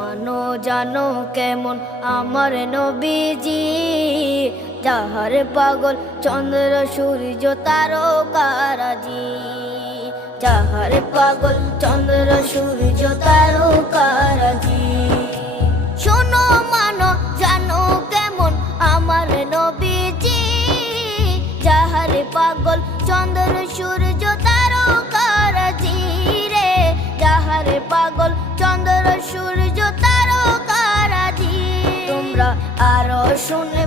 মানো জানো কেমন আমার নবীজি, যাহার পাগল চন্দ্র সূর্য তারকারাজি, যাহার পাগল চন্দ্র সূর্য তারকারাজি। শোনো মানো জানো কেমন আমার নবীজি, যাহার পাগল চন্দ্র সূর্য তারকারাজি রে, যাহার পাগল চন্দ্র সূর্য তারকারাজি। তোমরা আরো শুনে